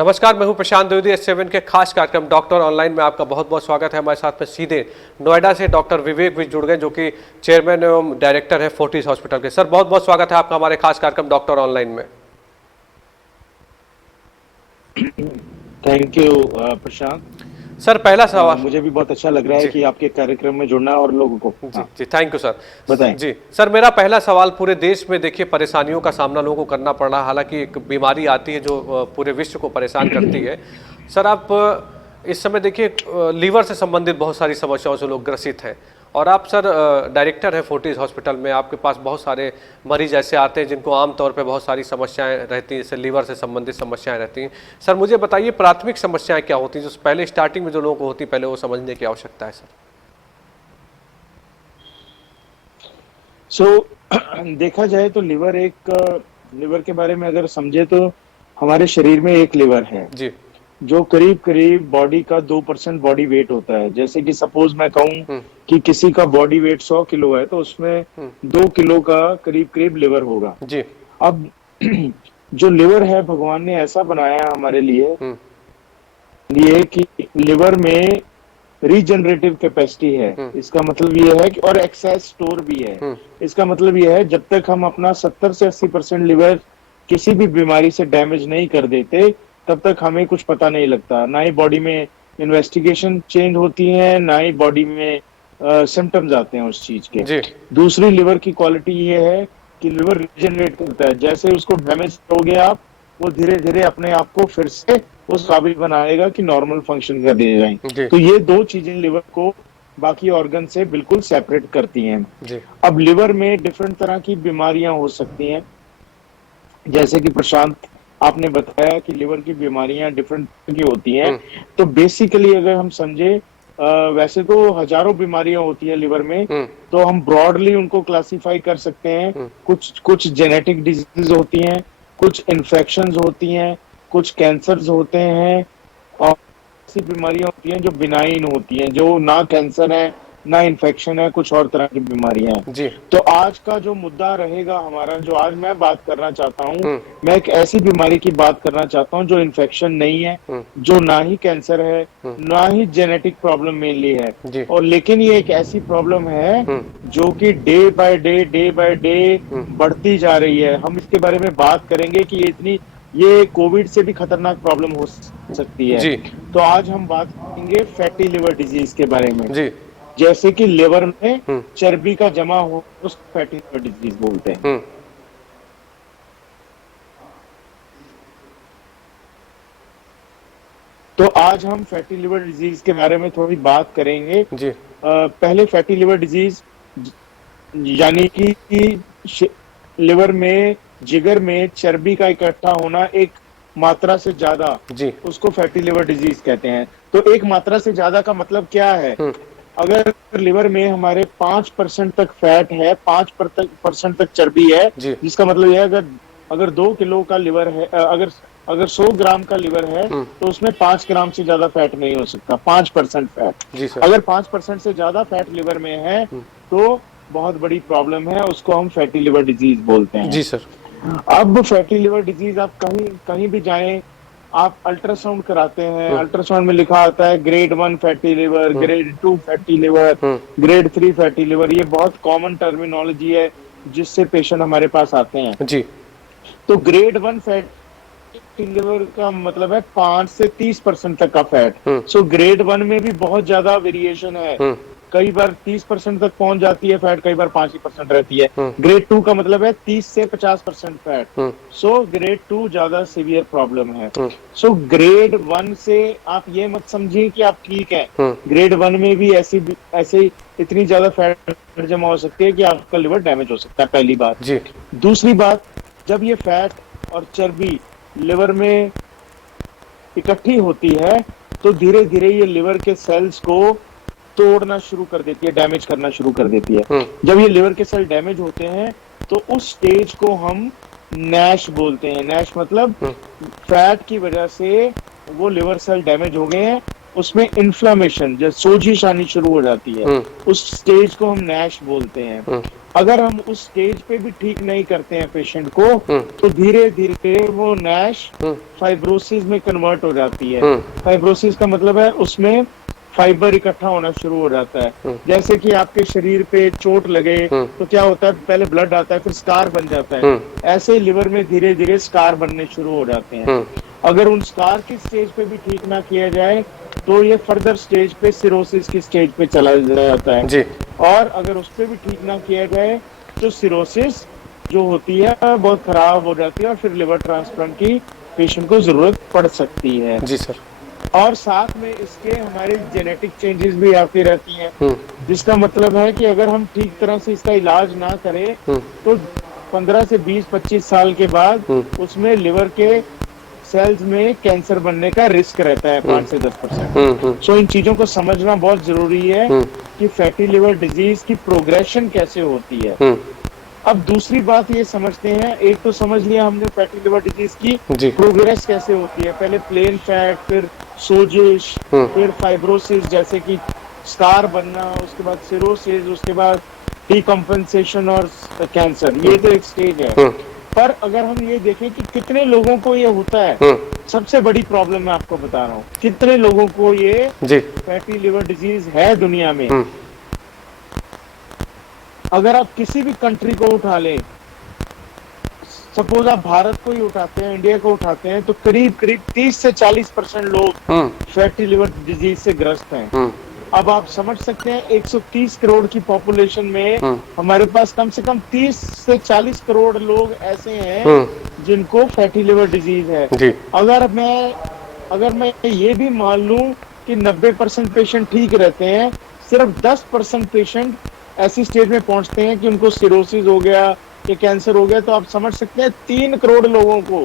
नमस्कार, मैं हूं प्रशांत द्विवेदी। S7 के खास कार्यक्रम डॉक्टर ऑनलाइन में आपका बहुत बहुत स्वागत है। हमारे साथ में सीधे नोएडा से डॉक्टर विवेक भी जुड़ गए, जो कि चेयरमैन एवं डायरेक्टर है फोर्टिस हॉस्पिटल के। सर, बहुत बहुत स्वागत है आपका हमारे खास कार्यक्रम डॉक्टर ऑनलाइन में। Thank you Prashant. सर, पहला सवाल मुझे भी बहुत अच्छा लग रहा है जी कि आपके कार्यक्रम में जुड़ना और लोगों को। जी हाँ, जी, थैंक यू सर। बताएं। जी सर, मेरा पहला सवाल, पूरे देश में देखिए परेशानियों का सामना लोगों को करना पड़ रहा है। हालांकि एक बीमारी आती है जो पूरे विश्व को परेशान करती है। सर, आप इस समय देखिए लीवर से संबंधित बहुत सारी समस्याओं से लोग ग्रसित हैं, और आप सर डायरेक्टर है फोर्टिस हॉस्पिटल में। आपके पास बहुत सारे मरीज ऐसे आते हैं जिनको आमतौर पे बहुत सारी समस्याएं रहती हैं, जैसे लीवर से संबंधित समस्याएं रहती हैं। सर, मुझे बताइए प्राथमिक समस्याएं क्या होती हैं, जो पहले स्टार्टिंग में जो लोगों को होती है, पहले वो समझने की आवश्यकता है सर। देखा जाए तो लिवर के बारे में अगर समझे तो हमारे शरीर में एक लिवर है जी। जो करीब करीब बॉडी का 2% बॉडी वेट होता है। जैसे कि सपोज मैं कहूँ हम्म कि किसी का बॉडी वेट 100 किलो है तो उसमें हम्म 2 किलो का करीब करीब लिवर होगा। जी। अब जो लिवर है भगवान ने ऐसा बनाया हमारे हम्म लिए कि लिवर में रीजनरेटिव कैपेसिटी है। हम्म इसका मतलब ये है कि और एक्सेस स्टोर भी है। हम्म इसका मतलब ये है जब तक हम अपना 70 से 80% लिवर किसी भी बीमारी से डैमेज नहीं कर देते तब तक हमें कुछ पता नहीं लगता। ना ही बॉडी में इन्वेस्टिगेशन चेंज होती है, ना ही बॉडी में सिम्टम्स आते हैं उस चीज के। जी। दूसरी लिवर की क्वालिटी ये है कि लिवर रीजनरेट करता है। जैसे उसको डैमेज करोगे आप, वो धीरे धीरे अपने आप को फिर से उस काबिल बनाएगा कि नॉर्मल फंक्शन कर देगा। जी। तो ये दो चीजें लिवर को बाकी ऑर्गन से बिल्कुल सेपरेट करती हैं। जी। अब लिवर में डिफरेंट तरह की बीमारियां हो सकती हैं, जैसे कि प्रशांत आपने बताया कि लिवर की बीमारियां डिफरेंट तरह की होती हैं। हम्म तो बेसिकली अगर हम समझे, वैसे तो हजारों बीमारियां होती हैं लिवर में, हम्म तो हम ब्रॉडली उनको क्लासिफाई कर सकते हैं। हम्म कुछ कुछ जेनेटिक डिजीज होती हैं, कुछ इन्फेक्शंस होती हैं, कुछ कैंसर्स होते हैं, और ऐसी बीमारियां होती हैं जो बिनाइन होती हैं, जो ना कैंसर है ना इन्फेक्शन है, कुछ और तरह की बीमारियां हैं। जी। तो आज का जो मुद्दा रहेगा हमारा, जो आज मैं बात करना चाहता हूं, हम्म मैं एक ऐसी बीमारी की बात करना चाहता हूं जो इन्फेक्शन नहीं है, हम्म जो ना ही कैंसर है, हम्म ना ही जेनेटिक प्रॉब्लम मेनली है, जी। और लेकिन ये एक ऐसी प्रॉब्लम है हम्म जो कि डे बाय डे हम्म बढ़ती जा रही है। हम इसके बारे में बात करेंगे कि ये कोविड से भी खतरनाक प्रॉब्लम हो सकती है। जी। तो आज हम बात करेंगे फैटी लिवर डिजीज के बारे में। जी। जैसे कि लिवर में हम्म चर्बी का जमा हो, उसको फैटी लिवर डिजीज बोलते हैं। हम्म तो आज हम फैटी लिवर डिजीज के बारे में थोड़ी बात करेंगे। जी। पहले फैटी लिवर डिजीज यानी कि लिवर में, जिगर में चर्बी का इकट्ठा होना एक मात्रा से ज्यादा, जी। उसको फैटी लिवर डिजीज कहते हैं। तो एक मात्रा से ज्यादा का मतलब क्या है? हम्म अगर लिवर में हमारे 5% तक फैट है, 5% तक चर्बी है, जी। जिसका मतलब यह है अगर अगर 2 किलो का लिवर है, अगर अगर 100 ग्राम का लिवर है तो उसमें 5 ग्राम से ज्यादा फैट नहीं हो सकता, 5% फैट। जी सर। अगर 5% से ज्यादा फैट लिवर में है तो बहुत बड़ी प्रॉब्लम है, उसको हम फैटी लिवर डिजीज बोलते हैं। जी सर। अब फैटी लिवर डिजीज, आप कहीं कहीं भी जाएं, आप अल्ट्रासाउंड कराते हैं, अल्ट्रासाउंड में लिखा आता है grade 1 fatty liver, grade 2 fatty liver, grade 3 fatty liver. ये बहुत कॉमन टर्मिनोलॉजी है जिससे पेशेंट हमारे पास आते हैं। जी। तो ग्रेड 1 फैटी लिवर का मतलब है 5 से 30% तक का फैट। सो ग्रेड 1 में भी बहुत ज्यादा वेरिएशन है। कई बार 30% तक पहुंच जाती है फैट, कई बार 5% रहती है। ग्रेड 2 का मतलब है 30 से 50% फैट। सो ग्रेड 2 ज्यादा सीवियर प्रॉब्लम है। सो ग्रेड 1 से आप ये मत समझिए कि आप ठीक है। ग्रेड 1 में भी ऐसे इतनी ज्यादा फैट जमा हो सकती है कि आपका लिवर डैमेज हो सकता है, पहली बात। जी। दूसरी बात, जब ये फैट और चर्बी लिवर में इकट्ठी होती है तो धीरे धीरे ये लिवर के सेल्स को तोड़ना शुरू कर देती है, डैमेज करना शुरू कर देती है। जब ये लिवर के सेल डैमेज होते हैं तो उस स्टेज को हम नैश बोलते हैं। नैश मतलब फैट की वजह से वो लिवर सेल डैमेज हो गए हैं उसमें इन्फ्लामेशन, जब सोजिश आनी शुरू हो जाती है, उस स्टेज को हम नैश बोलते हैं। अगर हम उस स्टेज पे भी ठीक नहीं करते हैं पेशेंट को, तो धीरे धीरे वो नैश फाइब्रोसिस में कन्वर्ट हो जाती है। फाइब्रोसिस का मतलब है उसमें फाइबर इकट्ठा होना शुरू हो जाता है। जैसे कि आपके शरीर पे चोट लगे तो क्या होता है, पहले ब्लड आता है, फिर स्कार बन जाता है। ऐसे लिवर में धीरे धीरे स्कार बनने शुरू हो जाते हैं। अगर उन स्कार की स्टेज पे भी ठीक ना किया जाए तो ये फर्दर स्टेज पे सिरोसिस की स्टेज पे चला जाता है जी। और अगर उस पे भी ठीक ना किया जाए तो सिरोसिस जो होती है बहुत खराब हो जाती है और फिर लिवर ट्रांसप्लांट की पेशेंट को जरूरत पड़ सकती है। जी सर। और साथ में इसके हमारे जेनेटिक चेंजेस भी आती रहती हैं, जिसका मतलब है कि अगर हम ठीक तरह से इसका इलाज ना करें तो 15 से 20-25 साल के बाद उसमें लिवर के सेल्स में कैंसर बनने का रिस्क रहता है 5 से 10%। सो इन चीजों को समझना बहुत जरूरी है कि फैटी लिवर डिजीज की प्रोग्रेशन कैसे होती है। अब दूसरी बात ये समझते हैं, एक तो समझ लिया हमने फैटी लिवर डिजीज की प्रोग्रेस कैसे होती है, पहले प्लेन फैट, फिर सोजिश, फिर फाइब्रोसिस जैसे कि स्कार बनना, उसके बाद सिरोसिस, उसके बाद डीकम्पेंसेशन और कैंसर, ये तो एक स्टेज है। पर अगर हम ये देखें कि कितने लोगों को ये होता है, सबसे बड़ी प्रॉब्लम मैं आपको बता रहा हूँ, कितने लोगों को ये फैटी लिवर डिजीज है दुनिया में। अगर आप किसी भी कंट्री को उठा लें, सपोज आप भारत को ही उठाते हैं, इंडिया को उठाते हैं, तो करीब करीब 30 से 40% लोग फैटी लिवर डिजीज से ग्रस्त हैं। अब आप समझ सकते हैं 130 करोड़ की पॉपुलेशन में हमारे पास कम से कम 30 से 40 करोड़ लोग ऐसे हैं जिनको फैटी लिवर डिजीज है। अगर मैं ये भी मान लूं कि 90% पेशेंट ठीक रहते हैं, सिर्फ 10% पेशेंट ऐसी स्टेज में पहुंचते हैं कि उनको सिरोसिस हो गया या कैंसर हो गया, तो आप समझ सकते हैं 3 करोड़ लोगों को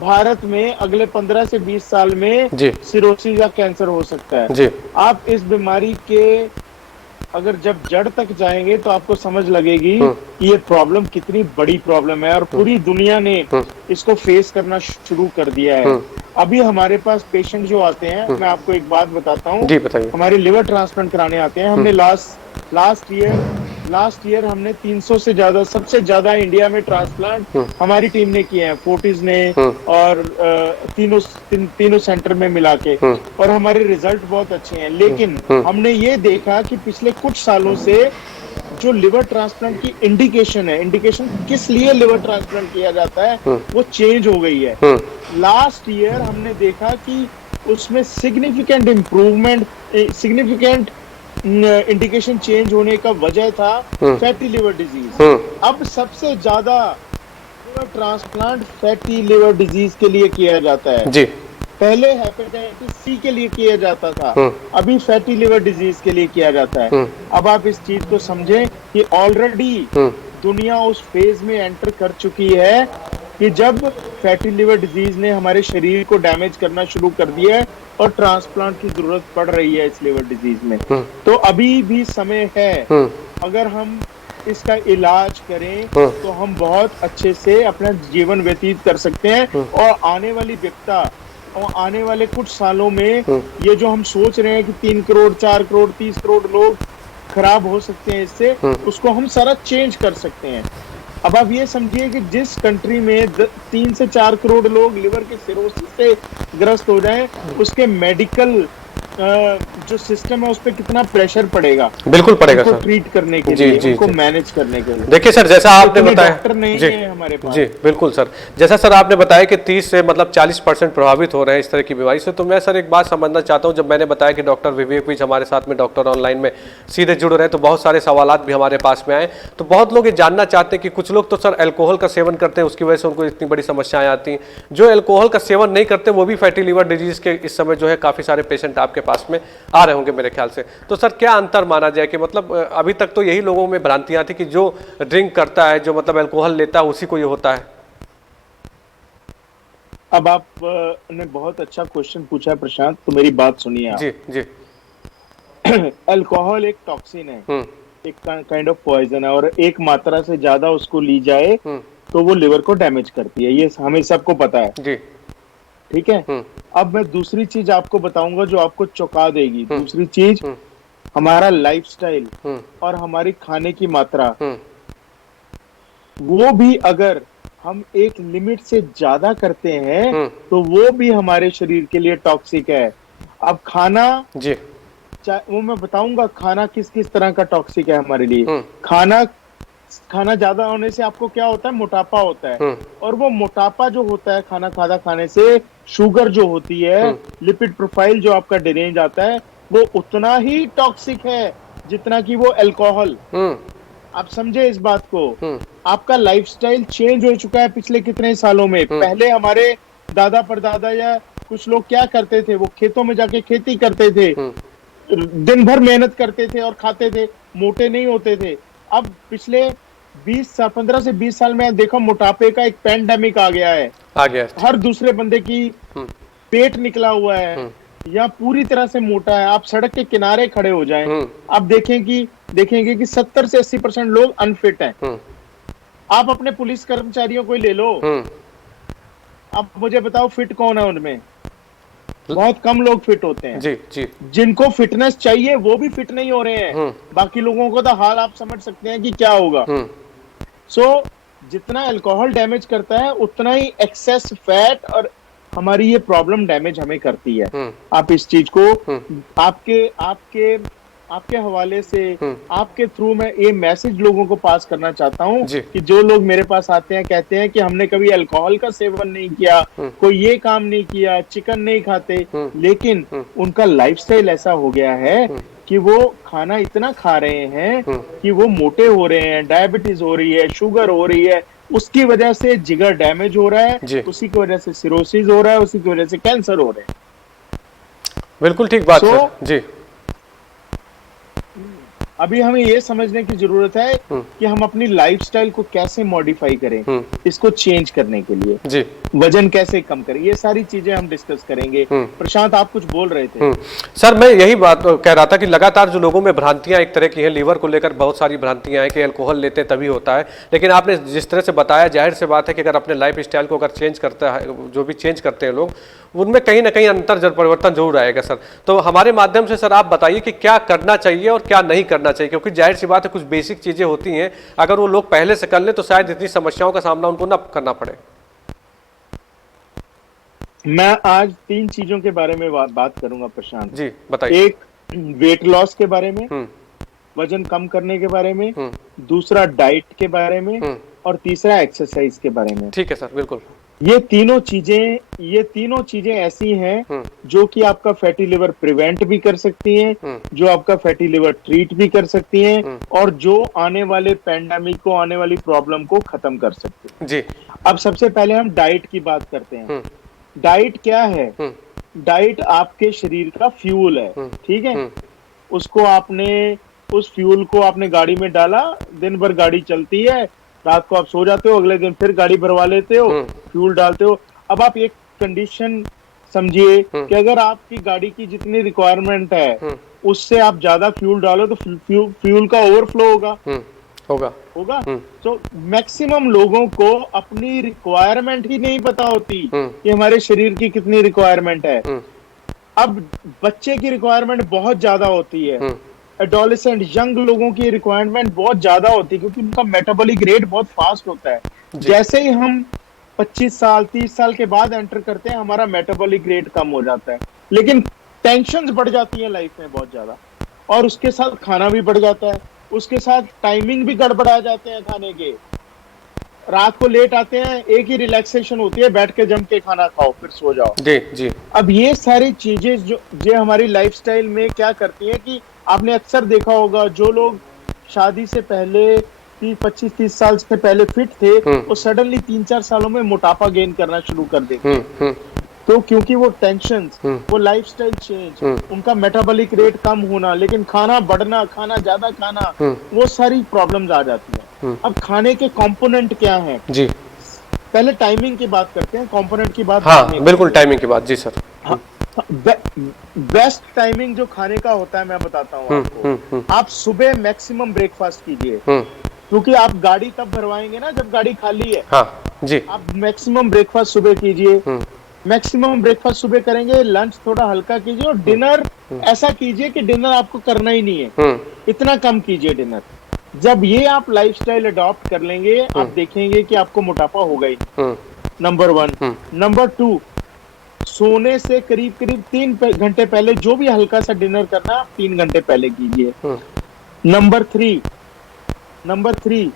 भारत में अगले 15 से 20 साल में सिरोसिस या कैंसर हो सकता है। आप इस बीमारी के अगर जब जड़ तक जाएंगे तो आपको समझ लगेगी कि ये प्रॉब्लम कितनी बड़ी प्रॉब्लम है और पूरी दुनिया ने इसको फेस करना शुरू कर दिया है। अभी हमारे पास पेशेंट जो आते हैं, मैं आपको एक बात बताता हूँ, हमारे लिवर ट्रांसप्लांट कराने आते हैं। हमने लास्ट ईयर हमने 300 से ज्यादा, सबसे ज्यादा इंडिया में ट्रांसप्लांट हमारी टीम ने किए हैं, फोर्टिस ने और तीनों सेंटर में मिला के, और हमारे रिजल्ट बहुत अच्छे हैं। लेकिन हमने ये देखा कि पिछले कुछ सालों से जो लिवर ट्रांसप्लांट की इंडिकेशन किस लिए लिवर ट्रांसप्लांट किया जाता है, वो चेंज हो गई है। लास्ट ईयर हमने देखा कि उसमें सिग्निफिकेंट इंडिकेशन चेंज होने का वजह था फैटी लिवर डिजीज। अब सबसे ज्यादा liver transplant fatty liver disease के लिए किया जाता है। पहले हेपेटाइटिस सी के लिए किया जाता था, अभी फैटी लिवर डिजीज के लिए किया जाता है। अब आप इस चीज को समझें कि ऑलरेडी दुनिया उस फेज में एंटर कर चुकी है कि जब फैटी लिवर डिजीज ने हमारे शरीर को डैमेज करना शुरू कर दिया है और ट्रांसप्लांट की जरूरत पड़ रही है इस लिवर डिजीज में। तो अभी भी समय है, अगर हम इसका इलाज करें तो हम बहुत अच्छे से अपना जीवन व्यतीत कर सकते हैं। और आने वाली विपदा और आने वाले कुछ सालों में ये जो हम सोच रहे हैं कि 3 करोड़ 4 करोड़ 30 करोड़ लोग खराब हो सकते हैं इससे, उसको हम सारा चेंज कर सकते हैं। अब आप ये समझिए कि जिस कंट्री में 3 से 4 करोड़ लोग लिवर के सिरोसिस से ग्रस्त हो जाएं, उसके मेडिकल जो सिस्टम है उस पर कितना प्रेशर पड़ेगा। बिल्कुल पड़ेगा सर, ट्रीट करने के लिए, उनको मैनेज करने के लिए। देखिए सर, जैसा आपने बताया, डॉक्टर नहीं है हमारे पास। जी बिल्कुल सर, जैसा सर आपने बताया कि 30 से मतलब 40% प्रभावित हो रहे हैं इस तरह की बीमारी से। तो मैं सर एक बात समझना चाहता हूं, जब मैंने बताया कि डॉक्टर विवेक विज हमारे साथ में डॉक्टर ऑनलाइन में सीधे जुड़ रहे हैं, तो बहुत सारे सवालात भी हमारे पास में आए। तो बहुत लोग ये जानना चाहते हैं कि कुछ लोग तो सर अल्कोहल का सेवन करते हैं, उसकी वजह से उनको इतनी बड़ी समस्याएं आती हैं। जो अल्कोहल का सेवन नहीं करते वो भी फैटी लिवर डिजीज के इस समय जो है काफी सारे पेशेंट आपके पास में आ रहे होंगे मेरे ख्याल से। तो सर क्या अंतर माना जाए कि मतलब अभी तक तो यही लोगों में भ्रांतियां थी कि जो ड्रिंक करता है, जो मतलब अल्कोहल लेता है, उसी को ये होता है। अब आपने बहुत अच्छा क्वेश्चन पूछा है प्रशांत, तो मेरी बात सुनिए आप। जी जी। अल्कोहल एक टॉक्सिन है, एक काइंड ऑफ पॉइजन है, और एक मात्रा से ज्यादा उसको ली जाए तो वो लिवर को डैमेज करती है, ये हमें सबको पता है। जी। ठीक है। अब मैं दूसरी चीज आपको बताऊंगा जो आपको चौंका देगी। दूसरी चीज हमारा लाइफस्टाइल और हमारी खाने की मात्रा, वो भी अगर हम एक लिमिट से ज्यादा करते हैं तो वो भी हमारे शरीर के लिए टॉक्सिक है। अब खाना जी वो मैं बताऊंगा खाना किस किस तरह का टॉक्सिक है हमारे लिए। खाना खाना ज्यादा होने से आपको क्या होता है, मोटापा होता है। और वो मोटापा जो होता है खाना ज्यादा खाने से, शुगर जो होती है, लिपिड प्रोफाइल जो आपका डिरेंज आता है, वो उतना ही टॉक्सिक है जितना कि वो अल्कोहल। आप समझे इस बात को। आपका लाइफस्टाइल चेंज हो चुका है पिछले कितने सालों में। पहले हमारे दादा परदादा या कुछ लोग क्या करते थे, वो खेतों में जाके खेती करते थे, दिन भर मेहनत करते थे और खाते थे, मोटे नहीं होते थे। अब पिछले 15 से 20 साल में देखो मोटापे का एक पैंडेमिक आ गया है। हर दूसरे बंदे की पेट निकला हुआ है या पूरी तरह से मोटा है। आप सड़क के किनारे खड़े हो जाएं, आप देखेंगे कि 70 से 80% लोग अनफिट हैं। आप अपने पुलिस कर्मचारियों को ही ले लो, आप मुझे बताओ फिट कौन है उनमें? बहुत कम लोग फिट होते हैं। जी जिनको फिटनेस चाहिए वो भी फिट नहीं हो रहे हैं। बाकी लोगों को तो हाल आप समझ सकते हैं कि क्या होगा। सो जितना अल्कोहल डैमेज करता है उतना ही एक्सेस फैट और हमारी ये प्रॉब्लम डैमेज हमें करती है। आप इस चीज को आपके हवाले से, आपके थ्रू मैं ये मैसेज लोगों को पास करना चाहता हूँ कि जो लोग मेरे पास आते हैं कहते हैं कि हमने कभी अल्कोहल का सेवन नहीं किया, कोई ये काम नहीं किया, चिकन नहीं खाते, लेकिन उनका लाइफस्टाइल ऐसा हो गया है कि वो खाना इतना खा रहे हैं कि वो मोटे हो रहे हैं, डायबिटीज हो रही है, शुगर हो रही है, उसकी वजह से जिगर डैमेज हो रहा है, उसी की वजह से सिरोसिस हो रहा है, उसी की वजह से कैंसर हो रहे हैं। बिल्कुल ठीक बात सर। जी अभी हमें ये समझने की जरूरत है कि हम अपनी लाइफस्टाइल को कैसे मॉडिफाई करें, इसको चेंज करने के लिए जी वजन कैसे कम करें, ये सारी चीजें हम डिस्कस करेंगे। प्रशांत आप कुछ बोल रहे थे। सर मैं यही बात कह रहा था कि लगातार जो लोगों में भ्रांतियां एक तरह की हैं, लीवर को लेकर बहुत सारी भ्रांतियां हैं कि अल्कोहल लेते तभी होता है, लेकिन आपने जिस तरह से बताया जाहिर से बात है कि अगर अपने लाइफ स्टाइल को अगर चेंज करता है, जो भी चेंज करते हैं लोग, उनमें कहीं ना कहीं अंतर परिवर्तन जरूर आएगा सर। तो हमारे माध्यम से सर आप बताइए कि क्या करना चाहिए और क्या नहीं करना चाहिए, क्योंकि जाहिर सी बात है कुछ बेसिक चीजें होती हैं, अगर वो लोग पहले से कर लें तो शायद इतनी समस्याओं का सामना उनको ना करना पड़े। मैं आज 3 चीजों के बारे में बात करूंगा प्रशांत जी बताइए। एक वेट लॉस के बारे में, वजन कम करने के बारे में, दूसरा डाइट के बारे में, और तीसरा एक्सरसाइज के बारे में। ठीक है सर बिल्कुल। ये तीनों चीजें ऐसी हैं जो कि आपका फैटी लिवर प्रिवेंट भी कर सकती हैं, जो आपका फैटी लिवर ट्रीट भी कर सकती हैं, और जो आने वाले पैंडेमिक को, आने वाली प्रॉब्लम को खत्म कर सकती हैं जी। अब सबसे पहले हम डाइट की बात करते हैं। डाइट क्या है? डाइट आपके शरीर का फ्यूल है, ठीक है। उस फ्यूल को आपने गाड़ी में डाला, दिन भर गाड़ी चलती है, रात को आप सो जाते हो, अगले दिन फिर गाड़ी भरवा लेते हो, फ्यूल डालते हो। अब आप एक कंडीशन समझिए कि अगर आपकी गाड़ी की जितनी रिक्वायरमेंट है उससे आप ज्यादा फ्यूल डालो तो फ्यूल का ओवरफ्लो होगा। तो मैक्सिमम लोगों को अपनी रिक्वायरमेंट ही नहीं पता होती कि हमारे शरीर की कितनी रिक्वायरमेंट है। अब बच्चे की रिक्वायरमेंट बहुत ज्यादा होती है, एडोलेसेंट यंग लोगों की रिक्वायरमेंट बहुत ज्यादा होती है, क्योंकि उनका मेटाबॉलिक रेट बहुत फास्ट होता है। जैसे ही हम 25 साल 30 साल के बाद एंटर करते हैं, हमारा मेटाबॉलिक रेट कम हो जाता है, लेकिन टेंशन्स बढ़ जाती है लाइफ में बहुत ज्यादा, और उसके साथ खाना भी बढ़ जाता है, उसके साथ टाइमिंग भी गड़बड़ा जाते हैं खाने के। रात को लेट आते हैं, एक ही रिलैक्सेशन होती है, बैठ के जम के खाना खाओ फिर सो जाओ। जी। अब ये सारी चीजें जो हमारी लाइफस्टाइल में क्या करती है कि आपने अक्सर देखा होगा, जो लोग शादी से पहले 25-30 साल से पहले फिट थे, वो सडनली 3-4 सालों में मोटापा गेन करना शुरू कर देंगे। तो क्योंकि वो टेंशन्स, वो लाइफस्टाइल चेंज, उनका मेटाबॉलिक रेट कम होना, लेकिन खाना बढ़ना, खाना ज्यादा खाना, वो सारी प्रॉब्लम्स आ जाती है। अब खाने के कंपोनेंट क्या हैं? जी पहले टाइमिंग की बात करते हैं, कंपोनेंट की बात। हाँ बिल्कुल, टाइमिंग की बात। जी सर। बेस्ट टाइमिंग जो खाने का होता है मैं बताता हूँ आपको। आप सुबह मैक्सिमम ब्रेकफास्ट कीजिए, क्योंकि आप गाड़ी तब भरवाएंगे ना जब गाड़ी खाली है। हाँ जी। आप मैक्सिमम ब्रेकफास्ट सुबह कीजिए, मैक्सिमम ब्रेकफास्ट सुबह करेंगे, लंच थोड़ा हल्का कीजिए और डिनर ऐसा कीजिए कि डिनर आपको करना ही नहीं है, इतना कम कीजिए डिनर। जब ये आप लाइफस्टाइल अडॉप्ट कर लेंगे, आप देखेंगे कि आपको मोटापा होगा ही नहीं। नंबर 1। नंबर 2, सोने से करीब करीब 3 घंटे पहले जो भी हल्का सा डिनर करना, आप 3 घंटे पहले कीजिए। नंबर 3,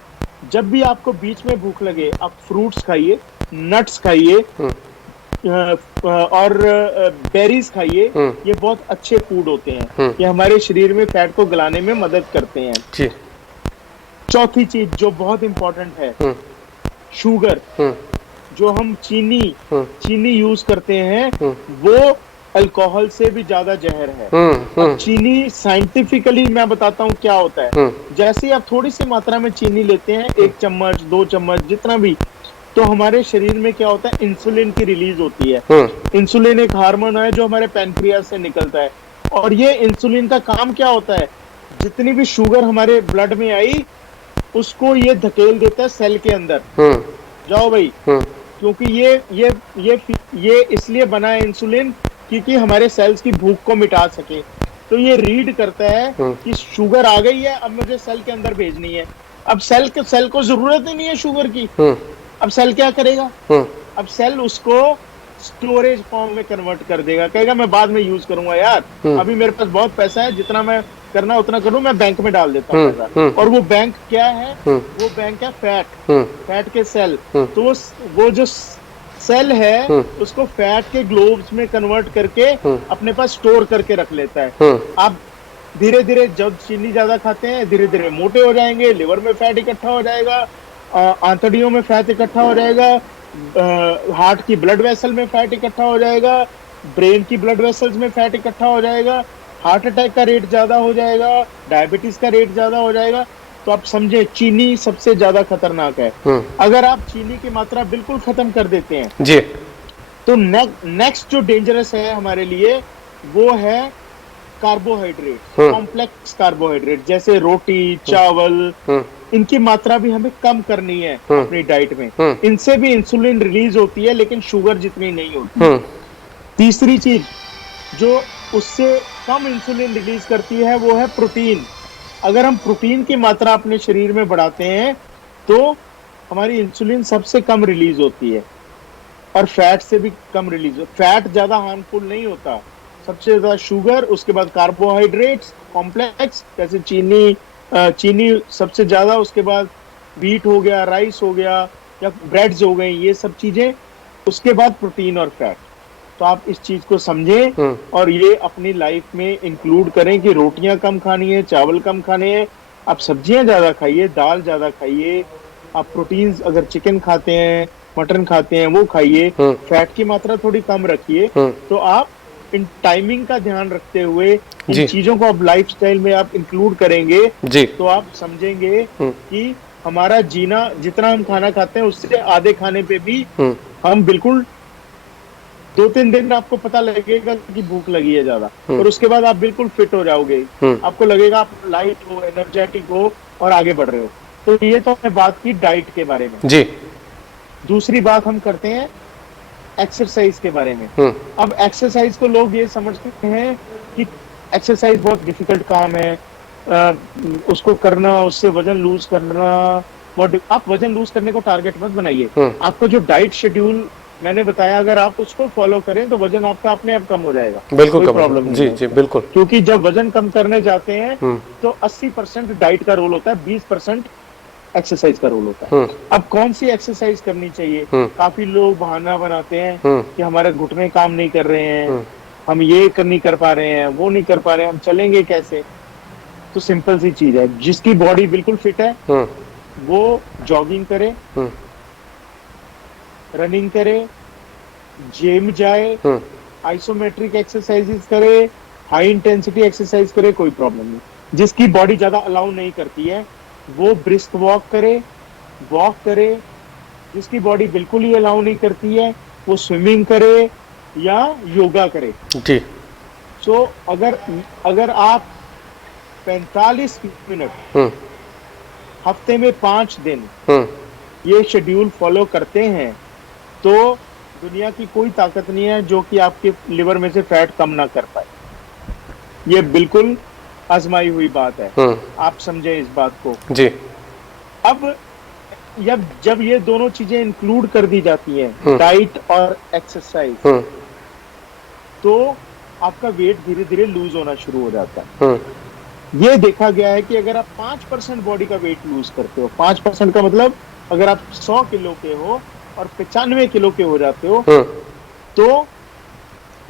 जब भी आपको बीच में भूख लगे, आप फ्रूट्स खाइए, नट्स खाइए, और बेरीज खाइए। ये बहुत अच्छे फूड होते हैं, ये हमारे शरीर में फैट को गलाने में मदद करते हैं। जी। चौथी चीज जो बहुत इंपॉर्टेंट है, शुगर। जो हम चीनी यूज करते हैं, वो अल्कोहल से भी ज्यादा जहर है। अब चीनी साइंटिफिकली मैं बताता हूँ क्या होता है। जैसे ही आप थोड़ी सी मात्रा में चीनी लेते हैं, 1 चम्मच 2 चम्मच जितना भी, तो हमारे शरीर में क्या होता है, इंसुलिन की रिलीज होती है। इंसुलिन एक हार्मोन है जो हमारे पैनक्रियास से निकलता है, और ये इंसुलिन का काम क्या होता है, जितनी भी शुगर हमारे ब्लड में आई, उसको ये धकेल देता है सेल के अंदर। जाओ भाई, क्योंकि ये इसलिए बना है इंसुलिन, क्योंकि हमारे सेल्स की भूख को मिटा सके। तो ये रीड करता है कि शुगर आ गई है, अब मुझे सेल के अंदर भेजनी है। अब सेल को जरूरत ही नहीं है शुगर की। अब सेल क्या करेगा, अब सेल उसको स्टोरेज फॉर्म में कन्वर्ट कर देगा, कहेगा मैं बाद में यूज करूंगा यार, अभी मेरे पास बहुत पैसा है, जितना मैं करना उतना करूं, मैं बैंक में डाल देता हूं पैसा। और वो बैंक क्या है, वो बैंक है फैट के सेल। तो वो जो सेल है, उसको फैट के ग्लोब्स में कन्वर्ट करके अपने पास स्टोर करके रख लेता है। आप धीरे धीरे जब चीनी ज्यादा खाते हैं, धीरे धीरे मोटे हो जाएंगे, लिवर में फैट इकट्ठा हो जाएगा, आंतड़ियों में फैट इकट्ठा हो जाएगा, हार्ट की ब्लड वेसल में फैट इकट्ठा हो जाएगा, ब्रेन की ब्लड वेसल्स में फैट इकट्ठा हो जाएगा, हार्ट अटैक का रेट ज्यादा हो जाएगा, डायबिटीज का रेट ज्यादा हो जाएगा। तो आप समझे, चीनी सबसे ज्यादा खतरनाक है। अगर आप चीनी की मात्रा बिल्कुल खत्म कर देते हैं जी, तो नेक्स्ट जो डेंजरस है हमारे लिए, वो है कार्बोहाइड्रेट, कॉम्प्लेक्स कार्बोहाइड्रेट, जैसे रोटी, चावल, इनकी मात्रा भी हमें कम करनी है अपनी डाइट में। इनसे भी इंसुलिन रिलीज होती है, लेकिन शुगर जितनी नहीं होती। तीसरी चीज जो उससे कम इंसुलिन रिलीज करती है, वो है प्रोटीन। अगर हम प्रोटीन की मात्रा अपने शरीर में बढ़ाते हैं, तो हमारी इंसुलिन सबसे कम रिलीज होती है, और फैट से भी कम रिलीज हो। फैट ज्यादा हार्मफुल नहीं होता, सबसे ज्यादा शुगर, उसके बाद कार्बोहाइड्रेट्स कॉम्प्लेक्स, जैसे चीनी सबसे ज्यादा, उसके बाद व्हीट हो गया, राइस हो गया, या ब्रेड्स हो गई, ये सब चीजें, उसके बाद प्रोटीन और फैट। तो आप इस चीज को समझें और ये अपनी लाइफ में इंक्लूड करें कि रोटियां कम खानी है, चावल कम खाने हैं, आप सब्जियां ज्यादा खाइए, दाल ज्यादा खाइए, आप प्रोटीन्स अगर चिकन खाते हैं, मटन खाते हैं, वो खाइए, फैट की मात्रा थोड़ी कम रखिए। तो आप इन टाइमिंग का ध्यान रखते हुए इन चीजों को अब लाइफस्टाइल में आप इंक्लूड करेंगे, तो आप समझेंगे कि हमारा जीना, जितना हम खाना खाते हैं उससे आधे खाने पे भी हम बिल्कुल 2-3 दिन आपको पता लगेगा कि भूख लगी है ज्यादा, और उसके बाद आप बिल्कुल फिट हो जाओगे, आपको लगेगा आप लाइट हो, एनर्जेटिक हो और आगे बढ़ रहे हो। तो ये तो हमने बात की डाइट के बारे में जी। दूसरी बात हम करते हैं एक्सरसाइज के बारे में। अब एक्सरसाइज को लोग ये समझते हैं कि एक्सरसाइज बहुत डिफिकल्ट काम है, उसको करना, उससे वजन लूज करना। आप वजन लूज करने को टारगेट मत बनाइए, आपका जो डाइट शेड्यूल मैंने बताया, अगर आप उसको फॉलो करें तो वजन आपका अपने आप कम हो जाएगा, बिल्कुल कोई प्रॉब्लम नहीं। जी जी बिल्कुल, क्योंकि जब वजन कम करने जाते हैं तो 80% डाइट का रोल होता है, 20% एक्सरसाइज का रोल होता है। अब कौन सी एक्सरसाइज करनी चाहिए? काफी लोग बहाना बनाते हैं कि हमारे घुटने काम नहीं कर रहे हैं, हम ये नहीं कर पा रहे हैं, वो नहीं कर पा रहे हैं, हम चलेंगे कैसे? तो सिंपल सी चीज है, जिसकी बॉडी बिल्कुल फिट है वो जॉगिंग करे, रनिंग करे, जिम जाए, आइसोमेट्रिक एक्सरसाइजेस करे, हाई इंटेंसिटी एक्सरसाइज करे, कोई प्रॉब्लम नहीं। जिसकी बॉडी ज्यादा अलाउ नहीं करती है वो ब्रिस्क वॉक करे। जिसकी बॉडी बिल्कुल ही अलाउ नहीं करती है वो स्विमिंग करे या योगा करे जी। सो अगर आप 45 मिनट हफ्ते में 5 दिन ये शेड्यूल फॉलो करते हैं, तो दुनिया की कोई ताकत नहीं है जो कि आपके लिवर में से फैट कम ना कर पाए। ये बिल्कुल आजमाई हुई बात है, आप समझे इस बात को। जी। अब जब ये दोनों चीजें इंक्लूड कर दी जाती हैं, डाइट और एक्सरसाइज, तो आपका वेट धीरे धीरे लूज होना शुरू हो जाता है। ये देखा गया है कि अगर आप 5% बॉडी का वेट लूज करते हो, 5% का मतलब अगर आप 100 किलो के हो और 95 किलो के हो जाते हो, तो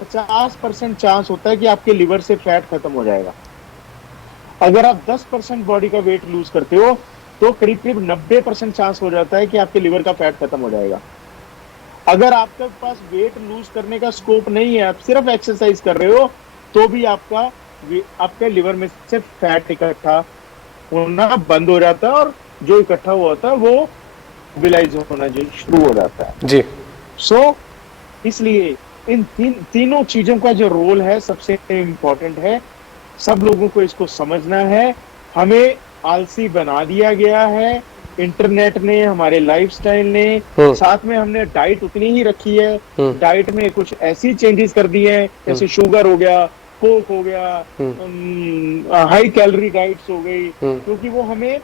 50% चांस होता है कि आपके लिवर से फैट खत्म हो जाएगा। अगर आप 10% बॉडी का वेट लूज करते हो तो करीब करीब 90% चांस हो जाता है कि आपके लिवर का फैट खत्म हो जाएगा। अगर आपके पास वेट लूज करने का स्कोप नहीं है, आप सिर्फ एक्सरसाइज कर रहे हो, तो भी आपके लिवर में से फैट इकट्ठा होना बंद हो जाता है और जो इकट्ठा हुआ होता है वो मोबिलाइज होना शुरू हो जाता है जी। इसलिए इन तीनों चीजों का जो रोल है सबसे इम्पोर्टेंट है। सब लोगों को इसको समझना है। हमें आलसी बना दिया गया है इंटरनेट ने, हमारे लाइफस्टाइल ने, साथ में हमने डाइट उतनी ही रखी है। डाइट में कुछ ऐसी चेंजेस कर दी है, जैसे शुगर हो गया, कोक हो गया, हाई कैलोरी डाइट्स हो गई, क्योंकि वो हमें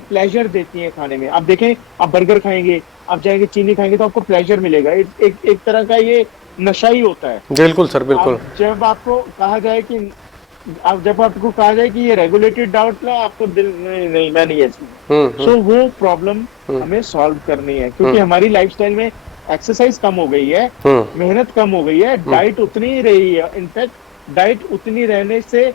प्लेजर देती है खाने में। आप देखें, आप बर्गर खाएंगे, आप जाएंगे चीनी खाएंगे तो आपको प्लेजर मिलेगा। एक तरह का ये नशा ही होता है। बिल्कुल सर, बिल्कुल। जब आपको कहा जाए कि ये रेगुलेटेड डाइट ला, आपको दिल नहीं मैं नहीं ऐसी, सो वो प्रॉब्लम हमें सॉल्व करनी है, क्योंकि हमारी लाइफस्टाइल में एक्सरसाइज कम हो गई है, मेहनत कम हो गई है, डाइट उतनी ही रही है। इनफैक्ट डाइट उतनी रहने से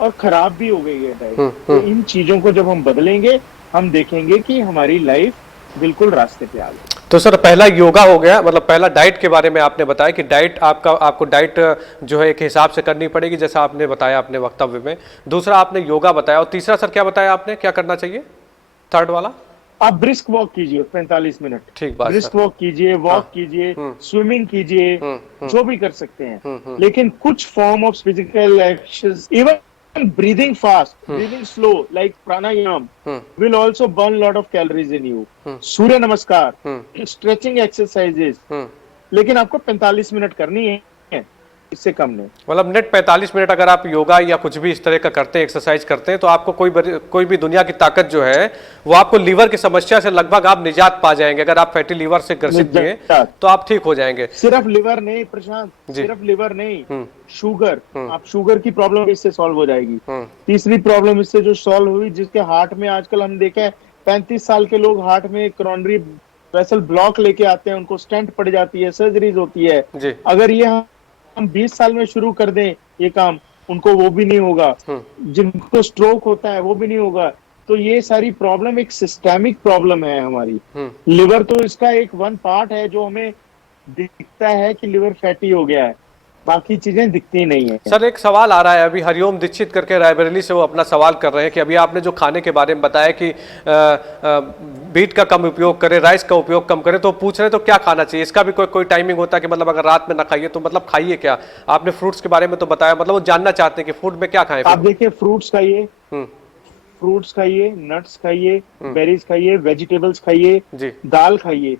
और खराब भी हो गई है डाइट। तो इन चीजों को जब हम बदलेंगे, हम देखेंगे कि हमारी लाइफ बिल्कुल रास्ते पे आ गई। तो सर पहला योगा हो गया, मतलब पहला डाइट के बारे में आपने बताया कि डाइट आपको डाइट जो है एक हिसाब से करनी पड़ेगी, जैसा आपने बताया अपने वक्तव्य में। दूसरा आपने योगा बताया, और तीसरा सर क्या बताया आपने, क्या करना चाहिए थर्ड वाला? आप ब्रिस्क वॉक कीजिए 45 मिनट। ठीक बात। ब्रिस्क वॉक कीजिए, वॉक कीजिए, स्विमिंग कीजिए, जो भी कर सकते हैं। लेकिन कुछ form of physical exercise, even breathing fast, breathing slow, like pranayam, will also burn lot of calories in you. सूर्य नमस्कार, stretching exercises, लेकिन आपको 45 मिनट करनी है, इससे कम नहीं। मतलब नेट 45 मिनट अगर आप योगा या कुछ भी इस तरह का करते हैं, एक्सरसाइज करते हैं, तो आपको कोई भी दुनिया की ताकत जो है वो आपको लीवर की समस्या से लगभग आप निजात पा जाएंगे। अगर आप फैटी लीवर से ग्रसित हैं तो आप ठीक हो जाएंगे। सिर्फ लिवर नहीं प्रशांत, सिर्फ लिवर नहीं, शुगर, आप शुगर की प्रॉब्लम इससे सॉल्व हो जाएगी। तीसरी प्रॉब्लम इससे जो सॉल्व हुई, जिसके हार्ट में आजकल हम देखें 35 साल के लोग हार्ट में कोरोनरी वेसल ब्लॉक लेके आते हैं, उनको स्टेंट पड़ जाती है, सर्जरीज होती है। अगर ये हम 20 साल में शुरू कर दें ये काम, उनको वो भी नहीं होगा। जिनको स्ट्रोक होता है वो भी नहीं होगा। तो ये सारी प्रॉब्लम एक सिस्टेमिक प्रॉब्लम है हमारी। लिवर तो इसका एक वन पार्ट है जो हमें दिखता है कि लिवर फैटी हो गया है, बाकी चीजें दिखती नहीं है। सर एक सवाल आ रहा है, अभी हरिओम दीक्षित करके रायबरेली से वो अपना सवाल कर रहे हैं कि अभी आपने जो खाने के बारे में बताया कि बीट का कम उपयोग करें, राइस का उपयोग कम करें, तो पूछ रहे तो क्या खाना चाहिए? इसका भी कोई टाइमिंग होता है कि मतलब अगर रात में ना खाइए तो मतलब खाइए क्या? आपने फ्रूट्स के बारे में तो बताया, मतलब वो जानना चाहते हैं कि फूड में क्या खाएं। आप देखिए, फ्रूट्स खाइए, नट्स खाइए, बेरीज खाइए, वेजिटेबल्स खाइए, दाल खाइए।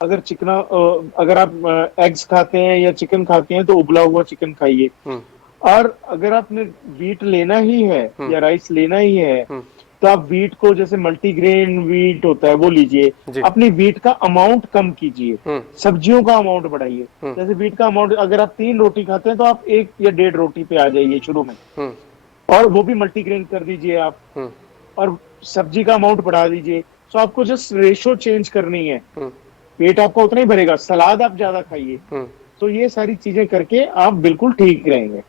अगर आप एग्स खाते हैं या चिकन खाते हैं तो उबला हुआ चिकन खाइए। और अगर आपने व्हीट लेना ही है या राइस लेना ही है तो आप व्हीट को, जैसे मल्टीग्रेन व्हीट होता है वो लीजिए। अपनी व्हीट का अमाउंट कम कीजिए, सब्जियों का अमाउंट बढ़ाइए। जैसे व्हीट का अमाउंट, अगर आप 3 रोटी खाते हैं तो आप 1 या 1.5 रोटी पे आ जाइए शुरू में, और वो भी मल्टीग्रेन कर दीजिए आप, और सब्जी का अमाउंट बढ़ा दीजिए। तो आपको जस्ट रेशो चेंज करनी है, पेट आपका उतना ही भरेगा। सलाद आप ज्यादा खाइए। तो ये सारी चीजें करके आप बिल्कुल ठीक रहेंगे।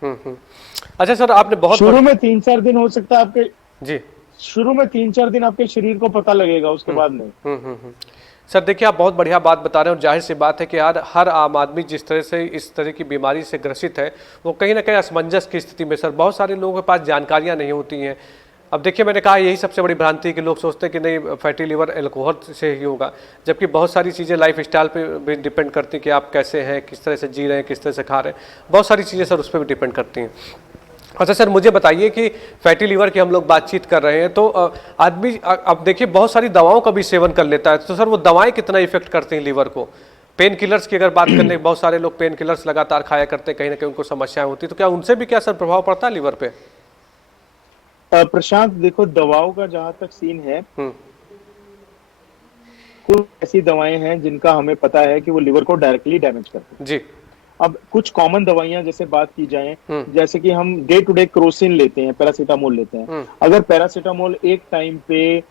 अच्छा सर, आपने बहुत शुरू में 3-4 दिन हो सकता है आपके, जी शुरू में 3-4 दिन आपके शरीर को पता लगेगा, उसके बाद नहीं। सर देखिए, आप बहुत बढ़िया बात बता रहे हैं, और जाहिर सी बात है कि हर आम आदमी जिस तरह से इस तरह की बीमारी से ग्रसित है, वो कहीं ना कहीं असमंजस की स्थिति में। सर बहुत सारे लोगों के पास जानकारियां नहीं होती हैं। अब देखिए, मैंने कहा यही सबसे बड़ी भ्रांति है कि लोग सोचते हैं कि नहीं फैटी लिवर अल्कोहल से ही होगा, जबकि बहुत सारी चीज़ें लाइफ स्टाइल पे भी डिपेंड करती हैं कि आप कैसे हैं, किस तरह से जी रहे हैं, किस तरह से खा रहे हैं। बहुत सारी चीज़ें सर उस पर भी डिपेंड करती हैं। अच्छा सर, मुझे बताइए कि फैटी लीवर की हम लोग बातचीत कर रहे हैं, तो आदमी अब देखिए बहुत सारी दवाओं का भी सेवन कर लेता है, तो सर वो दवाएं कितना इफेक्ट करती हैं लीवर को? पेन किलर्स की अगर बात करने, बहुत सारे लोग पेन किलर्स लगातार खाया करते हैं, कहीं ना कहीं उनको समस्याएं होती, तो क्या उनसे भी क्या सर प्रभाव पड़ता है लीवर पे? प्रशांत देखो, दवाओं का जहां तक सीन है, कुछ ऐसी दवाएं हैं जिनका हमें पता है कि वो लिवर को डायरेक्टली डैमेज करती हैं। जी। अब कुछ कॉमन दवाइयां जैसे बात की जाए, जैसे कि हम डे टू डे क्रोसिन लेते हैं, पैरासीटामोल लेते हैं। अगर पैरासीटामोल एक टाइम पे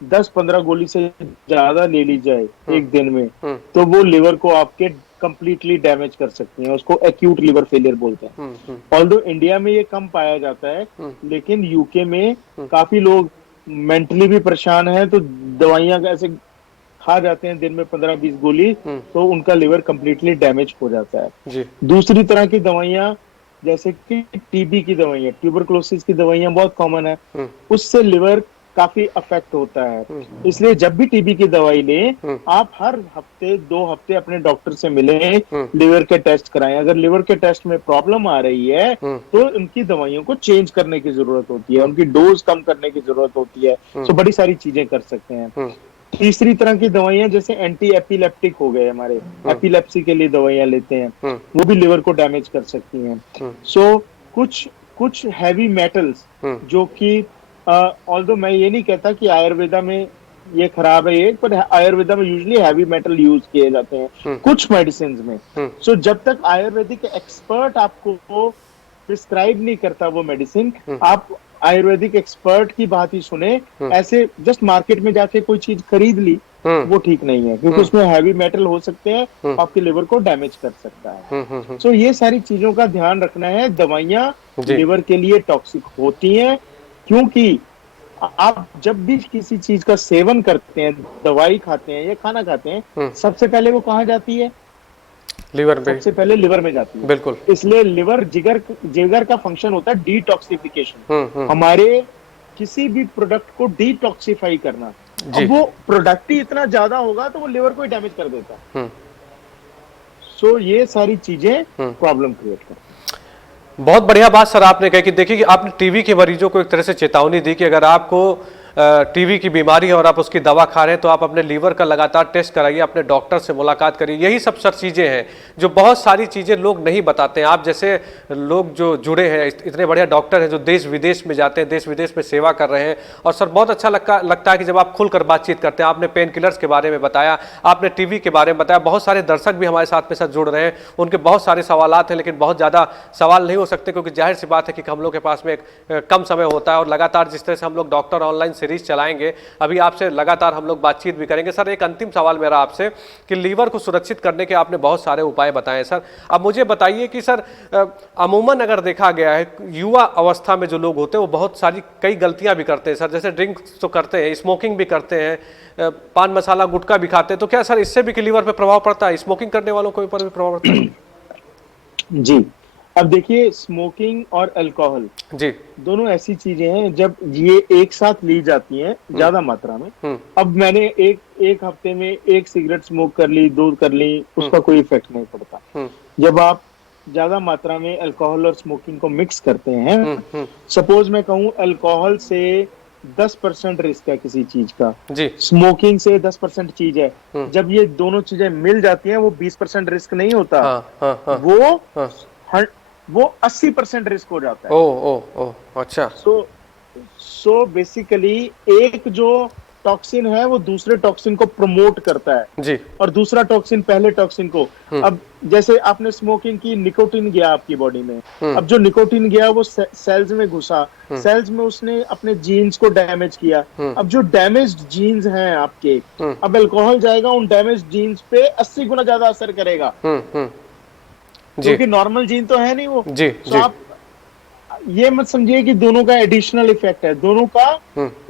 10-15 गोली से ज्यादा ले ली जाए एक दिन में, तो वो लिवर को आपके कंप्लीटली डैमेज कर सकती है। उसको एक्यूट लिवर फेलियर बोलते हैं। ऑल्दो इंडिया में ये कम पाया जाता है, लेकिन यूके में काफी लोग मेंटली भी परेशान है, तो दवाइयां ऐसे खा जाते हैं दिन में 15-20 गोली, तो उनका लिवर कंप्लीटली डैमेज हो जाता है। जी। दूसरी तरह की दवाइयां जैसे कि टीबी की दवाइयां, ट्यूबरकुलोसिस की दवाइयां बहुत कॉमन है, उससे लिवर काफी अफेक्ट होता है। इसलिए जब भी टीबी की दवाई लें, आप हर हफ्ते 2 हफ्ते अपने डॉक्टर से मिलें, लिवर के टेस्ट कराएं। अगर लिवर के टेस्ट में प्रॉब्लम आ रही है, तो उनकी दवाइयों को चेंज करने की जरूरत होती है, उनकी डोज कम करने की जरूरत होती है। तो बड़ी सारी चीजें कर सकते हैं। तीसरी तरह की दवाइयां जैसे एंटी एपिलेप्टिक हो गए, हमारे एपिलेप्सी के लिए दवाइयां लेते हैं, वो भी लिवर को डैमेज कर सकती हैं। सो कुछ हैवी मेटल्स जो कि ऑल्दो मैं ये नहीं कहता कि आयुर्वेदा में ये खराब है, ये पर आयुर्वेदा में यूजुअली हैवी मेटल यूज किए जाते हैं कुछ मेडिसिन में। सो जब तक आयुर्वेदिक एक्सपर्ट आपको प्रिस्क्राइब नहीं करता वो मेडिसिन, आप आयुर्वेदिक एक्सपर्ट की बात ही सुने। ऐसे जस्ट मार्केट में जाके कोई चीज खरीद ली, वो ठीक नहीं है, क्योंकि उसमें हैवी मेटल हो सकते हैं, आपके लिवर को डैमेज कर सकता है। सो ये सारी चीजों का ध्यान रखना है। दवाइयां लिवर के लिए टॉक्सिक होती हैं, क्योंकि आप जब भी किसी चीज का सेवन करते हैं, दवाई खाते हैं या खाना खाते हैं, सबसे पहले वो कहाँ जाती है? लिवर में। सबसे पहले लिवर में जाती है। बिल्कुल। इसलिए लिवर जिगर का फंक्शन होता है डिटॉक्सिफिकेशन, हमारे किसी भी प्रोडक्ट को डिटॉक्सिफाई करना। अब वो प्रोडक्ट ही इतना ज्यादा होगा तो वो लिवर को ही डैमेज कर देता है। सो ये सारी चीजें प्रॉब्लम क्रिएट करती हैं। बहुत बढ़िया बात सर आपने कही कि देखिए कि आपने टीबी के मरीजों को एक तरह से चेतावनी दी कि अगर आपको टीबी की बीमारी है और आप उसकी दवा खा रहे हैं, तो आप अपने लीवर का लगातार टेस्ट कराइए, अपने डॉक्टर से मुलाकात करिए। यही सब सर चीज़ें हैं जो बहुत सारी चीज़ें लोग नहीं बताते हैं। आप जैसे लोग जो जुड़े हैं, इतने बढ़िया डॉक्टर हैं जो देश विदेश में जाते हैं, देश विदेश में सेवा कर रहे हैं, और सर बहुत अच्छा लगता है कि जब आप खुलकर बातचीत करते हैं। आपने पेन किलर्स के बारे में बताया, आपने टीबी के बारे में बताया। बहुत सारे दर्शक भी हमारे साथ में सर जुड़ रहे हैं, उनके बहुत सारे सवालात हैं, लेकिन बहुत ज़्यादा सवाल नहीं हो सकते, क्योंकि जाहिर सी बात है कि हम लोग के पास में एक कम समय होता है। और लगातार जिस तरह से हम लोग डॉक्टर ऑनलाइन सीरीज चलाएंगे, अभी आपसे लगातार हम लोग बातचीत भी करेंगे। सर एक अंतिम सवाल मेरा आपसे कि लीवर को सुरक्षित करने के आपने बहुत सारे उपाय बताए सर। अब मुझे बताइए कि सर अमूमन अगर देखा गया है, युवा अवस्था में जो लोग होते हैं वो बहुत सारी कई गलतियां भी करते हैं सर, जैसे ड्रिंक तो करते हैं, स्मोकिंग भी करते हैं, पान मसाला गुटखा भी खाते हैं। तो क्या सर इससे भी कि लीवर पे प्रभाव पड़ता है? स्मोकिंग करने वालों के ऊपर भी प्रभाव पड़ता है? जी, अब देखिए, स्मोकिंग और अल्कोहल जी दोनों ऐसी चीजें हैं, जब ये एक साथ ली जाती हैं ज्यादा मात्रा में। अब मैंने एक हफ्ते में 1 सिगरेट स्मोक कर ली, 2 कर ली, उसका कोई इफेक्ट नहीं पड़ता। जब आप ज्यादा मात्रा में अल्कोहल और स्मोकिंग को मिक्स करते हैं, सपोज मैं कहूँ अल्कोहल से 10% रिस्क है किसी चीज का, जी, स्मोकिंग से 10% चीज है, जब ये दोनों चीजें मिल जाती हैं, वो 20% रिस्क नहीं होता। वो 80% रिस्क हो जाता है। ओ अच्छा। सो बेसिकली एक जो टॉक्सिन है वो दूसरे टॉक्सिन को प्रमोट करता है जी, और दूसरा टॉक्सिन पहले टॉक्सिन को। अब जैसे आपने स्मोकिंग की, निकोटिन गया आपकी बॉडी में, अब जो निकोटिन गया वो सेल्स में घुसा, सेल्स में उसने अपने जीन्स को डैमेज किया। अब जो डैमेज्ड जीन्स हैं आपके, अब अल्कोहल जाएगा उन डैमेज्ड जीन्स पे 80 गुना ज्यादा असर करेगा, क्योंकि नॉर्मल जीन तो है नहीं वो। जी, तो आप ये मत समझिए कि दोनों का एडिशनल इफेक्ट है, दोनों का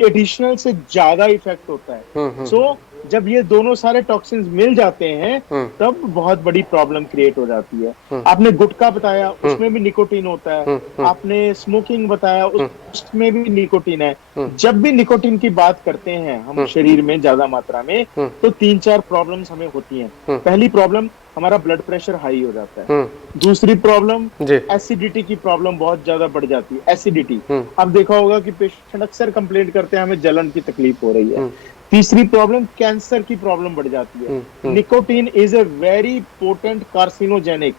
एडिशनल से ज्यादा इफेक्ट होता है। सो जब ये दोनों सारे टॉक्सिन्स मिल जाते हैं, तब बहुत बड़ी प्रॉब्लम क्रिएट हो जाती है। आपने गुटखा बताया, उसमें भी निकोटीन होता है। आपने स्मोकिंग बताया, उसमें भी निकोटीन है। जब भी निकोटीन की बात करते हैं हम शरीर में ज्यादा मात्रा में, तो 3-4 प्रॉब्लम्स हमें होती हैं। पहली प्रॉब्लम, हमारा ब्लड प्रेशर हाई हो जाता है। दूसरी प्रॉब्लम, एसिडिटी की प्रॉब्लम बहुत ज्यादा बढ़ जाती है। एसिडिटी, अब देखा होगा कि पेशेंट अक्सर कंप्लेंट करते हैं हमें जलन की तकलीफ हो रही है। तीसरी प्रॉब्लम कैंसर की प्रॉब्लम बढ़ जाती है। Nicotine is a very potent carcinogenic,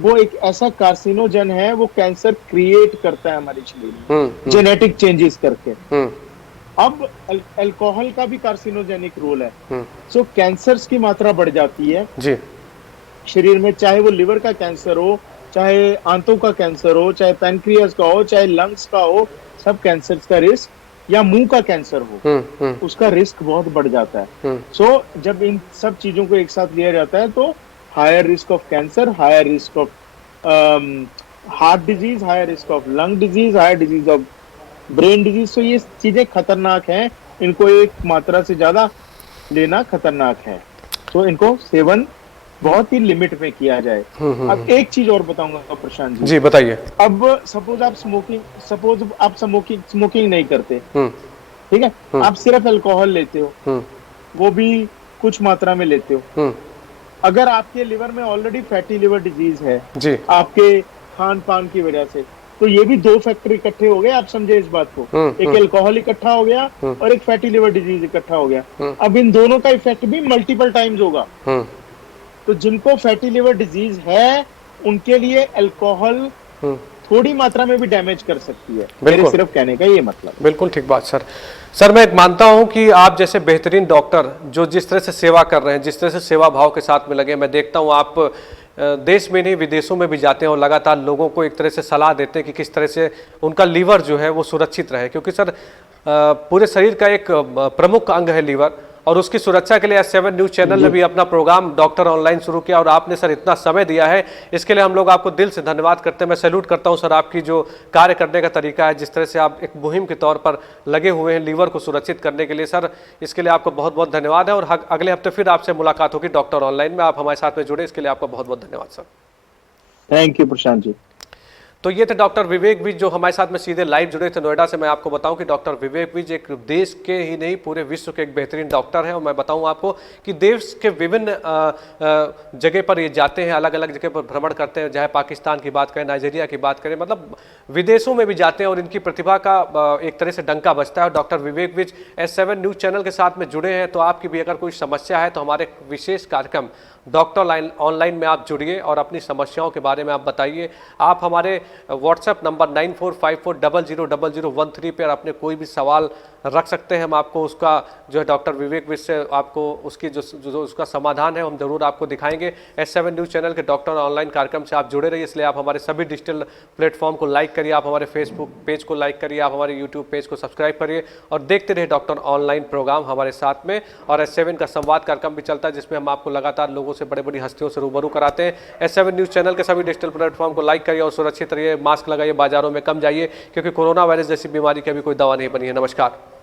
वो एक ऐसा कार्सिनोजन है, वो कैंसर क्रिएट करता है हमारे शरीर में जेनेटिक चेंजेस करके। अब अल्कोहल का भी कार्सिनोजेनिक रोल है। सो कैंसर्स की मात्रा बढ़ जाती है जी शरीर में, चाहे वो लिवर का कैंसर हो, चाहे आंतों का कैंसर हो, चाहे पैनक्रियास का हो, चाहे लंग्स का हो, सब कैंसर्स का रिस्क, या मुंह का कैंसर हो, उसका रिस्क बहुत बढ़ जाता है। सो जब इन सब चीजों को एक साथ लिया जाता है तो higher risk of cancer, higher risk of heart disease, higher risk of lung disease, higher disease of brain disease. तो ये चीजें खतरनाक हैं, इनको एक मात्रा से ज्यादा लेना खतरनाक है। तो इनको सेवन बहुत ही लिमिट में किया जाए। अब एक चीज और बताऊंगा प्रशांत जी। जी बताइए। अब सपोज आप स्मोकिंग नहीं करते, ठीक है, आप सिर्फ अल्कोहल लेते हो, वो भी कुछ मात्रा में लेते हो। अगर आपके लिवर में ऑलरेडी फैटी लिवर डिजीज है जी आपके खान पान की वजह से, तो ये भी दो फैक्टर इकट्ठे हो गए, आप समझे इस बात को। एक अल्कोहल इकट्ठा हो गया और एक फैटी लिवर डिजीज इकट्ठा हो गया। अब इन दोनों का इफेक्ट भी मल्टीपल टाइम्स होगा। तो जिनको फैटी लिवर डिजीज है उनके लिए अल्कोहल थोड़ी मात्रा में भी डैमेज कर सकती है। मेरे सिर्फ कहने का ये मतलब। बिल्कुल ठीक बात सर मैं मानता हूं कि आप जैसे बेहतरीन डॉक्टर जो जिस तरह से सेवा कर रहे हैं, जिस तरह से सेवा भाव के साथ में लगे, मैं देखता हूं आप देश में नहीं विदेशों में भी जाते हैं और लगातार लोगों को एक तरह से सलाह देते हैं कि किस तरह से उनका लीवर जो है वो सुरक्षित रहे, क्योंकि सर पूरे शरीर का एक प्रमुख अंग है लीवर, और उसकी सुरक्षा के लिए S7 न्यूज़ चैनल ने भी अपना प्रोग्राम डॉक्टर ऑनलाइन शुरू किया, और आपने सर इतना समय दिया है, इसके लिए हम लोग आपको दिल से धन्यवाद करते हैं। मैं सैल्यूट करता हूं सर आपकी जो कार्य करने का तरीका है, जिस तरह से आप एक मुहिम के तौर पर लगे हुए हैं लीवर को सुरक्षित करने के लिए। सर इसके लिए आपको बहुत बहुत धन्यवाद है, और अगले हफ्ते फिर आपसे मुलाकात होगी डॉक्टर ऑनलाइन में। आप हमारे साथ में जुड़े, इसके लिए आपका बहुत बहुत धन्यवाद sir. Thank you Prashant ji. तो ये थे डॉक्टर विवेक विज जो हमारे साथ में सीधे लाइव जुड़े थे नोएडा से। मैं आपको बताऊं कि डॉक्टर विवेक विज एक देश के ही नहीं पूरे विश्व के एक बेहतरीन डॉक्टर हैं, और मैं बताऊं आपको कि देश के विभिन्न जगह पर ये जाते हैं, अलग अलग जगह पर भ्रमण करते हैं, चाहे पाकिस्तान की बात करें, नाइजीरिया की बात करें, मतलब विदेशों में भी जाते हैं, और इनकी प्रतिभा का एक तरह से डंका बजता है। और डॉक्टर विवेक विज S7 न्यूज़ चैनल के साथ में जुड़े हैं, तो आपकी भी अगर कोई समस्या है तो हमारे विशेष कार्यक्रम डॉक्टर ऑनलाइन में आप जुड़िए और अपनी समस्याओं के बारे में आप बताइए। आप हमारे व्हाट्सएप नंबर 9454000013 पर अपने कोई भी सवाल रख सकते हैं, हम आपको उसका जो है डॉक्टर विवेक विज से आपको उसकी जो उसका समाधान है हम जरूर आपको दिखाएंगे। S7 न्यूज़ चैनल के डॉक्टर ऑनलाइन कार्यक्रम से आप जुड़े रहिए, इसलिए आप हमारे सभी डिजिटल प्लेटफॉर्म को लाइक करिए, आप हमारे फेसबुक पेज को लाइक करिए, आप हमारे यूट्यूब पेज को सब्सक्राइब करिए, और देखते रहिए डॉक्टर ऑनलाइन प्रोग्राम हमारे साथ में। और S7 का संवाद कार्यक्रम भी चलता है, जिसमें हम आपको लगातार लोगों से बड़ी बड़ी हस्तियों से रूबरू कराते हैं। S7 न्यूज़ चैनल के सभी डिजिटल प्लेटफॉर्म को लाइक करिए और सुरक्षित रहिए, मास्क लगाइए, बाजारों में कम जाइए, क्योंकि कोरोना वायरस जैसी बीमारी की अभी कोई दवा नहीं बनी है। नमस्कार।